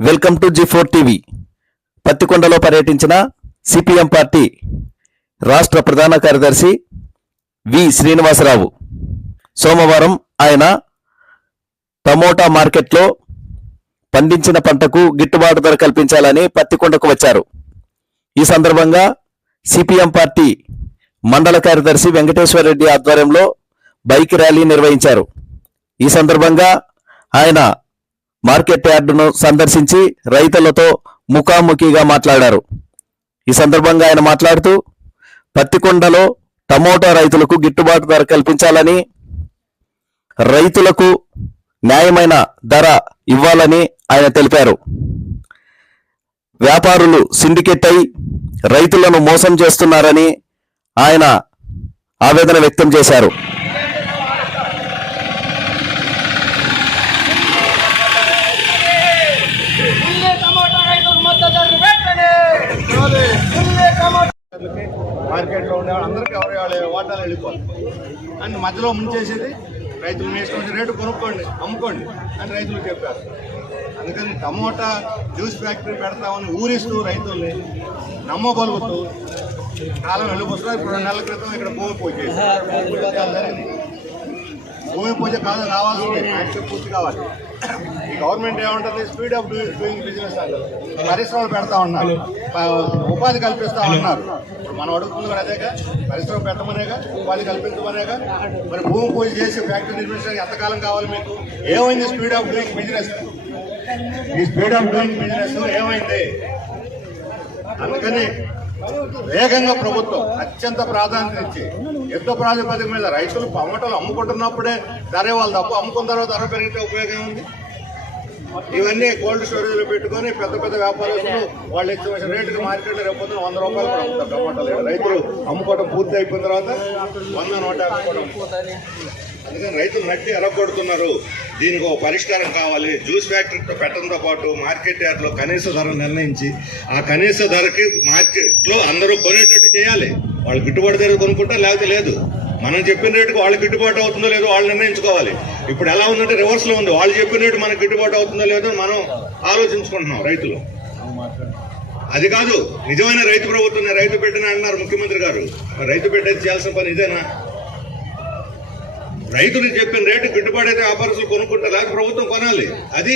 Welcome to G four TV. పత్తికొండలో పర్యటించిన CPM party రాష్ట్ర ప్రధాన కార్యదర్శి వి శ్రీనివాసరావు. సోమవారం ఆయన టమోటా మార్కెట్లో పండించిన పంటకు గిట్టుబాటు ధర కల్పించాలని పత్తికొండకు వచ్చారు. ఈ సందర్భంగా సిపిఎం పార్టీ మండల కార్యదర్శి వెంకటేశ్వర రెడ్డి ఆధ్వర్యంలో బైక్ ర్యాలీ నిర్వహించారు. ఈ సందర్భంగా ఆయన మార్కెట్ యార్డును సందర్శించి రైతులతో ముఖాముఖిగా మాట్లాడారు. ఈ సందర్భంగా ఆయన మాట్లాడుతూ పత్తికొండలో టమోటా రైతులకు గిట్టుబాటు ధర కల్పించాలని రైతులకు న్యాయమైన ధర ఇవ్వాలని ఆయన తెలిపారు. వ్యాపారులు సిండికేట్ అయి రైతులను మోసం చేస్తున్నారని ఆయన ఆవేదన వ్యక్తం చేశారు ఉల్లి టమాటా రైతులకు మద్దతు ధరలు వెంటనే ఉల్లి టమాటా మార్కెట్లో ఉండే అందరికీ పట్టాలు వెళ్ళిపోవాలి. అండ్ మధ్యలో ముంచేసేది రైతులు మీ రేటు కొనుక్కోండి అమ్ముకోండి అని రైతులు చెప్పారు. అందుకని టమోటా జ్యూస్ ఫ్యాక్టరీ పెడతామని ఊరిస్తూ రైతుల్ని నమ్మగలుగుతూ కాలం వెళ్ళిపోతున్నారు ఇప్పుడు రెండు నెలల క్రితం ఇక్కడ భూమి పూజ భూమి పూజ కాదు కావాల్సింది ఫ్యాక్టరీ పూర్తి కావాలి. ఈ గవర్నమెంట్ ఏమంటుంది? స్పీడ్ ఆఫ్ డూయింగ్ బిజినెస్ అంటారు పరిశ్రమలు పెడతా ఉన్నారు. ఉపాధి కల్పిస్తా ఉన్నారు. మనం అడుగుతుంది కూడా అదేగా పరిశ్రమ పెట్టమనేగా ఉపాధి కల్పించమనేగా. మరి భూమి పూజ చేసి ఫ్యాక్టరీ నిర్మించడానికి ఎంతకాలం కావాలి మీకు? ఏమైంది స్పీడ్ ఆఫ్ డూయింగ్ బిజినెస్ ఈ స్పీడ్ ఆఫ్ డూయింగ్ బిజినెస్ ఏమైంది? అందుకని వేగంగా ప్రభుత్వం అత్యంత ప్రాధాన్యత ఇచ్చి యుద్ధ ప్రాతిపదిక మీద రైతులు టమాటాలు అమ్ముకుంటున్నప్పుడే ధరే వాళ్ళు తప్ప అమ్ముకున్న తర్వాత ధర పెరిగితే ఉపయోగం ఉంది ఇవన్నీ కోల్డ్ స్టోరేజ్లో పెట్టుకొని పెద్ద పెద్ద వ్యాపారస్తులు వాళ్ళు ఇచ్చిన రేటుకి మార్కెట్ రేపు వంద రూపాయలు కూడా అమ్ముతారు. టమాటాలు రైతులు అమ్ముకోవడం పూర్తి అయిపోయిన తర్వాత వంద నూట యాభై అందుకని రైతులు నట్టి ఎరగొడుతున్నారు దీనికి ఒక పరిష్కారం కావాలి. జ్యూస్ ఫ్యాక్టరీ పెట్టడంతో పాటు మార్కెట్ యార్డ్లో కనీస ధర నిర్ణయించి ఆ కనీస ధరకి మార్కెట్లో అందరూ కొనేటట్టు చేయాలి. వాళ్ళు గిట్టుబాటు ధర కొనుక్కుంటారు లేకపోతే లేదు. మనం చెప్పిన రేటుకి వాళ్ళకి గిట్టుబాటు అవుతుందో లేదో వాళ్ళు నిర్ణయించుకోవాలి. ఇప్పుడు ఎలా ఉందంటే రివర్స్లో ఉంది. వాళ్ళు చెప్పిన రేటు మనకి గిట్టుబాటు అవుతుందో లేదో మనం ఆలోచించుకుంటున్నాం రైతులు. అది కాదు నిజమైన రైతు ప్రభుత్వం రైతు బిడ్డనే అన్నారు ముఖ్యమంత్రి గారు. మరి రైతు బిడ్డ చేయాల్సిన పని ఇదేనా? రైతులు చెప్పిన రేటు గిట్టుబాటు అయితే వ్యాపారస్తులు కొనుక్కుంటారు లేక ప్రభుత్వం కొనాలి. అది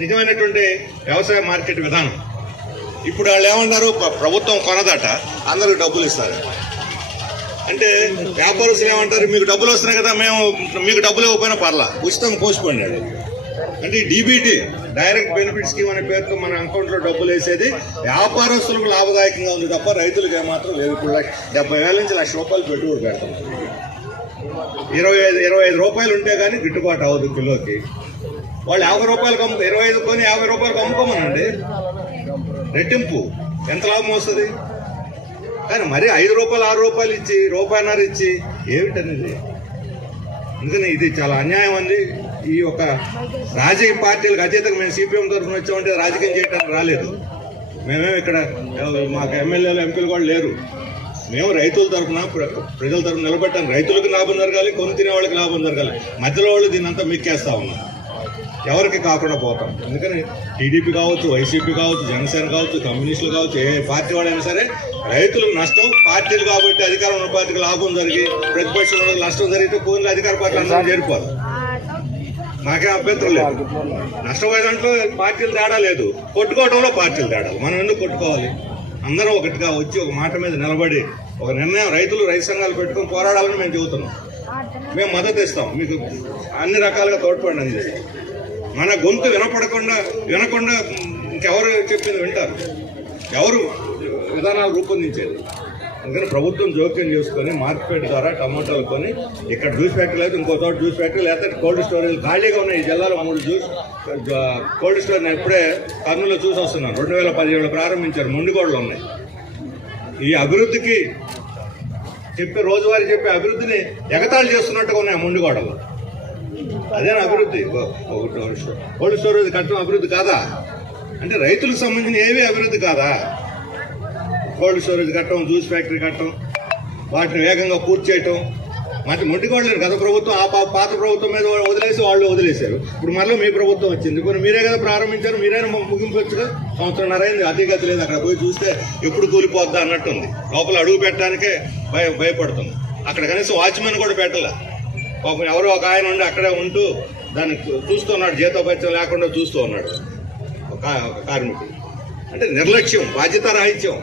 నిజమైనటువంటి వ్యవసాయ మార్కెట్ విధానం. ఇప్పుడు వాళ్ళు ఏమన్నారు ప్రభుత్వం కొనదట అందరికి డబ్బులు ఇస్తారు అంటే వ్యాపారస్తులు ఏమంటారు మీకు డబ్బులు వస్తున్నాయి కదా మేము మీకు డబ్బులు ఇవ్వకపోయినా పర్లా. ఉచితం పోసుకోండి. అంటే డీబీటీ డైరెక్ట్ బెనిఫిట్ స్కీమ్ అనే పేరుతో మన అకౌంట్లో డబ్బులు వేసేది వ్యాపారస్తులకు లాభదాయకంగా ఉంది తప్ప రైతులకు ఏమాత్రం లేదు. ఇప్పుడు లక్ష- డెబ్బై వేల నుంచి లక్ష రూపాయలు పెట్టుబడి పెడతాం. ఇరవై ఐదు ఇరవై ఐదు రూపాయలు ఉంటే కానీ గిట్టుబాటు అవ్వదు కిలోకి. వాళ్ళు యాభై రూపాయలకు అమ్ము ఇరవై ఐదు కొని యాభై రూపాయలకు అమ్ముకోమనండి రెట్టింపు. ఎంత లాభం వస్తుంది? కానీ మరి ఐదు రూపాయలు ఆరు రూపాయలు ఇచ్చి రూపాయన్నర ఇచ్చి ఏమిటనేది? అందుకని ఇది చాలా అన్యాయం అండి. ఈ యొక్క రాజకీయ పార్టీలకు అతీతంగా మేము సిపిఎం తరఫున వచ్చామంటే రాజకీయం చేయడానికి రాలేదు. మేమేమి ఇక్కడ మాకు ఎమ్మెల్యేలు ఎంపీలు కూడా లేరు. మేము రైతుల తరఫున ప్రజల తరఫున నిలబెట్టాం రైతులకు లాభం జరగాలి కొను తినే వాళ్ళకి లాభం జరగాలి. మధ్యలో వాళ్ళు దీన్ని అంతా మిక్కేస్తా ఉన్నారు. ఎవరికి కాకుండా పోతాం. అందుకని టీడీపీ కావచ్చు వైసీపీ కావచ్చు జనసేన కావచ్చు కమ్యూనిస్టులు కావచ్చు ఏ పార్టీ వాడైనా సరే రైతులకు నష్టం పార్టీలు కాబట్టి అధికారం ఉన్న పార్టీకి లాభం జరిగి ప్రతిపక్షం వాళ్ళకి నష్టం జరిగితే పోయిన అధికార పార్టీ అందరూ చేరిపోదు నాకే అభ్యంతరం లేదు. నష్టపోయే దాంట్లో పార్టీలు తేడా లేదు. కొట్టుకోవడంలో పార్టీలు తేడా మనం ఎందుకు కొట్టుకోవాలి? అందరం ఒకటిగా వచ్చి ఒక మాట మీద నిలబడి ఒక నిర్ణయం రైతులు రైతు సంఘాలు పెట్టుకొని పోరాడాలని మేము చెబుతున్నాం. మేము మద్దతు ఇస్తాం. మీకు అన్ని రకాలుగా తోడ్పడండి అని చెప్పి. మన గొంతు వినపడకుండా వినకుండా ఇంకెవరు చెప్పింది వింటారు. ఎవరు విధానాలు రూపొందించేది? అందుకని ప్రభుత్వం జోక్యం చేసుకొని మార్కెట్ ద్వారా టమాటాలు కొని ఇక్కడ జ్యూస్ ఫ్యాక్టరీలు అయితే ఇంకో చోట జ్యూస్ ఫ్యాక్టరీ లేకపోతే కోల్డ్ స్టోరేజ్ ఖాళీగా ఉన్నాయి ఈ జిల్లాలో మూడు జ్యూస్. కోల్డ్ స్టోర్ నేను ఇప్పుడే కర్నూలులో చూసి వస్తున్నాను. రెండు వేల పదిహేడులో ప్రారంభించారు ముండిగోడలు ఉన్నాయి. ఈ అభివృద్ధికి చెప్పే రోజువారీ చెప్పే అభివృద్ధిని ఎగతాళి చేస్తున్నట్టుగా ఉన్నాయి ఆ ముండిగోడలు. అదే అభివృద్ధి. కోల్డ్ స్టోరేజ్ కట్టడం అభివృద్ధి కాదా? అంటే రైతులకు సంబంధించిన ఏవి అభివృద్ధి కాదా? కోల్డ్ స్టోరేజ్ కట్టడం జ్యూస్ ఫ్యాక్టరీ కట్టడం వాటిని వేగంగా పూర్తి చేయటం. మరి మొండికోడలేరు గత ప్రభుత్వం ఆ పాత ప్రభుత్వం మీద వదిలేసి వాళ్ళు వదిలేశారు. ఇప్పుడు మళ్ళీ మీ ప్రభుత్వం వచ్చింది. ఇప్పుడు మీరే కదా ప్రారంభించారు మీరైనా ము- ముగింపు వచ్చుగా? సంవత్సరంన్నర అయింది అతిగతి లేదు. అక్కడ పోయి చూస్తే ఎప్పుడు కూలిపోద్దా అన్నట్టుంది. లోపల అడుగు పెట్టడానికే భయ భయపడుతుంది. అక్కడ కనీసం వాచ్మెన్ కూడా పెట్టలే. ఎవరో ఒక ఆయన ఉండి అక్కడే ఉంటూ దాన్ని చూస్తున్నాడు జీతోపత్యం లేకుండా చూస్తూ ఉన్నాడు. ఒక ఒక కార్మికుడు. అంటే నిర్లక్ష్యం బాధ్యత రాహిత్యం.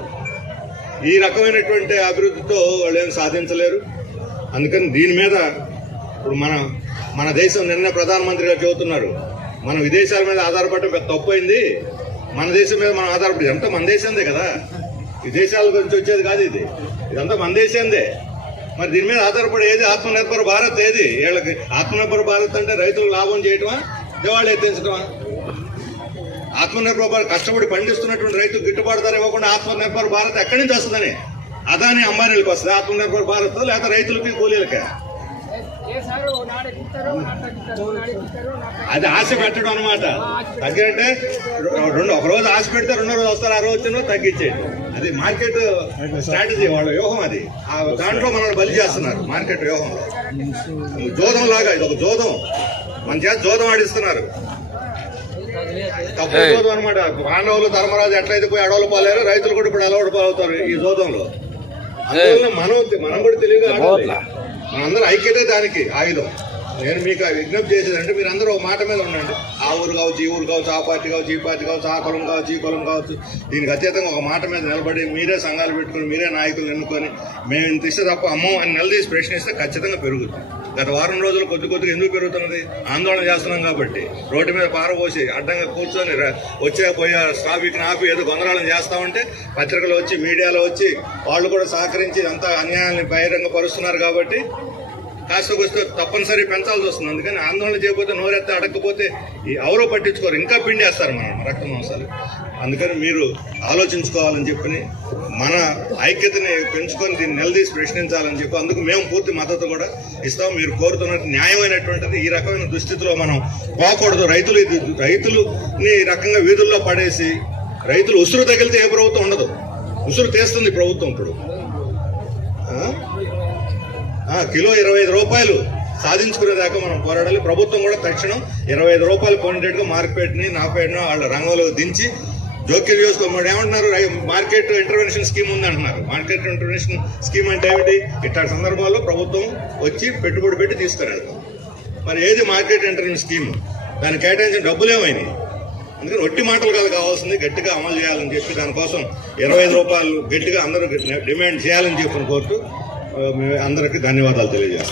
ఈ రకమైనటువంటి అభివృద్ధితో వాళ్ళు ఏం సాధించలేరు. అందుకని దీని మీద ఇప్పుడు మన మన దేశం నిన్న ప్రధానమంత్రి గారు చెబుతున్నారు. మన విదేశాల మీద ఆధారపడటం పెద్ద తప్పు అయింది మన దేశం మీద మనం ఆధారపడి ఇదంతా మన దేశందే కదా. విదేశాల గురించి వచ్చేది కాదు ఇది. ఇదంతా మన దేశందే. మరి దీని మీద ఆధారపడి ఏది ఆత్మనిర్భర భారత్ ఏది? వీళ్ళకి ఆత్మనిర్భర భారత్ అంటే రైతులకు లాభం చేయటమా? దివాళీ ఎత్తించడమా ఆత్మనిర్భర భారత్ కష్టపడి పండిస్తున్నటువంటి రైతు గిట్టుబాటు ధర ఇవ్వకుండా ఆత్మనిర్భర భారత్ ఎక్కడి నుంచి వస్తుందని? అదాని అంబానీలకు వస్తుంది. ఆత్మనిర్భర భారత్ లేదా రైతులకి కూలీలకే? అది ఆశ పెట్టడం అనమాట తగ్గినట్టే రెండు ఒక రోజు ఆశ పెడితే రెండో రోజు వస్తారు ఆ రోజు తగ్గించేది అది మార్కెట్ స్ట్రాటజీ వాళ్ళ వ్యూహం అది. ఆ దాంట్లో మనల్ని బలి చేస్తున్నారు మార్కెట్ వ్యూహంలో. జోదం లాగా ఇది ఒక జోదం. మన చేత జోదం ఆడిస్తున్నారు. తప్పు జోదం అనమాట పాండవులు ధర్మరాజు ఎట్లయితే పోయి అడవులు పాలేరు రైతులు కూడా ఇప్పుడు అలవాటు పాలవుతారు ఈ జోదంలో. అందువల్ల మనం మనం కూడా ఆడాలి. మనందరం ఐక్యతే దానికి ఆయుధం. నేను మీకు విజ్ఞప్తి చేసేది అంటే మీరు అందరూ ఒక మాట మీద ఉండండి. ఆ ఊరు కావచ్చు ఈ ఊరు కావచ్చు ఆ పార్టీ కావచ్చు ఈ పార్టీ కావచ్చు ఆ కులం కావచ్చు ఈ కులం కావచ్చు. దీనికి అత్యతంగా ఒక మాట మీద నిలబడి మీరే సంఘాలు పెట్టుకొని మీరే నాయకులు ఎన్నుకొని మేము ఇంత ఇస్తే తప్ప అమ్మో అని నిలదీసి ప్రశ్నిస్తే ఖచ్చితంగా పెరుగుతుంది. గత వారం రోజులు కొద్ది కొద్దిగా ఎందుకు పెరుగుతున్నది? ఆందోళన చేస్తున్నాం కాబట్టి రోడ్డు మీద పారబోసి అడ్డంగా కూర్చొని వచ్చే పోయే ట్రాఫిక్ ఆపి ఏదో గొందరాలను చేస్తా ఉంటే పత్రికలు వచ్చి మీడియాలో వచ్చి వాళ్ళు కూడా సహకరించి అంతా అన్యాయాన్ని బహిరంగ పరుస్తున్నారు కాబట్టి కాస్త వస్తే తప్పనిసరి పెంచాల్సి వస్తుంది. అందుకని ఆందోళన చేయకపోతే నోరెత్తే అడగకపోతే ఈ ఎవరో పట్టించుకోరు. ఇంకా పిండేస్తారు మనం రక్త మాంసాలు. అందుకని మీరు ఆలోచించుకోవాలని చెప్పని మన ఐక్యతని పెంచుకొని దీన్ని నిలదీసి ప్రశ్నించాలని చెప్పి అందుకు మేము పూర్తి మద్దతు కూడా ఇస్తాం. మీరు కోరుతున్న న్యాయమైనటువంటిది ఈ రకమైన దుస్థితిలో మనం పోకూడదు. రైతులు ఇది రైతులని ఈ రకంగా వీధుల్లో పడేసి రైతులు ఉసురు తగిలితే ఏ ప్రభుత్వం ఉండదు. ఉసురు తీస్తుంది ప్రభుత్వం ఇప్పుడు. కిలో ఇరవై ఐదు రూపాయలు సాధించుకునేదాకా మనం పోరాడాలి. ప్రభుత్వం కూడా తక్షణం ఇరవై ఐదు రూపాయలు కొనేటట్టుగా మార్కెట్ని నాపేటను వాళ్ళ రంగంలో దించి జోక్యం చేసుకోమని ఏమంటున్నారు? మార్కెట్ ఇంటర్వెన్షన్ స్కీమ్ ఉంది అంటున్నారు. మార్కెట్ ఇంటర్వెన్షన్ స్కీమ్ అంటే ఏమిటి? ఇట్లాంటి సందర్భాల్లో ప్రభుత్వం వచ్చి పెట్టుబడి పెట్టి తీసుకురాడతాం మరి ఏది మార్కెట్ ఇంటర్వెన్షన్ స్కీమ్ దానికి కేటాయించిన డబ్బులు ఏమైనాయి అందుకని ఒట్టి మాటలు కాదు కావాల్సింది గట్టిగా అమలు చేయాలని చెప్పి దానికోసం ఇరవై ఐదు రూపాయలు గట్టిగా అందరూ డిమాండ్ చేయాలని చెప్పిన కోర్టు అందరికీ ధన్యవాదాలు తెలియజేస్తాం.